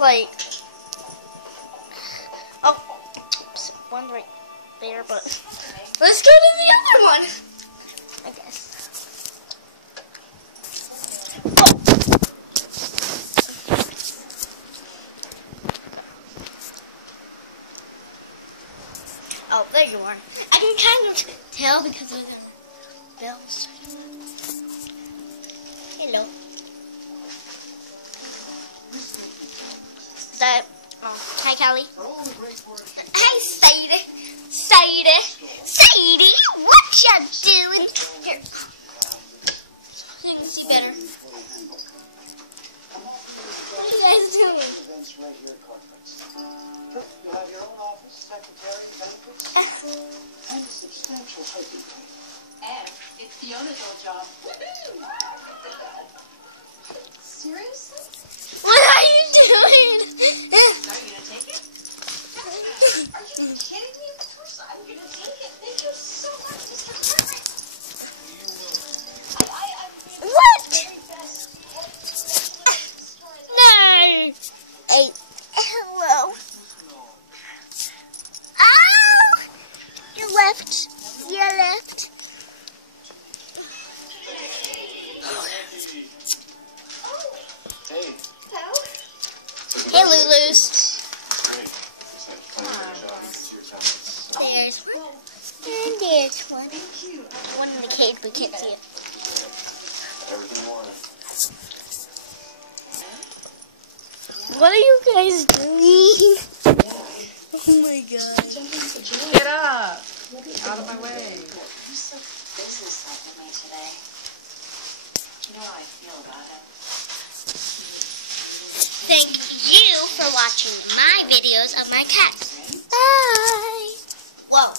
like, oh, oops, one's right there, but let's go to the other one, I guess. Oh, there you are. I can kind of tell because of the bells. Hello. Is that, oh, hi, Callie. Hey, Sadie. Sadie, what you doing? Here. So you can see better. What are you guys doing? You'll have your own office, secretary, benefits, and a substantial hiking pay. And it's Fiona's old job. Seriously? What are you doing? Are you gonna take it? Are you kidding me? Of course I'm gonna take it. Thank you so much, Mr. Perfect. What? No. Hey, hello. Oh, you left. You left. Hey. Hello? Hey, Lulu's. Great. There's one. And there's one. One in the cage, we can't see it. Everything you wanted. What are you guys doing? Oh my god. Get up! Out of my way. You're so business-like with me today. You know how I feel about it. Thank you for watching my videos of my cats. Bye. Whoa.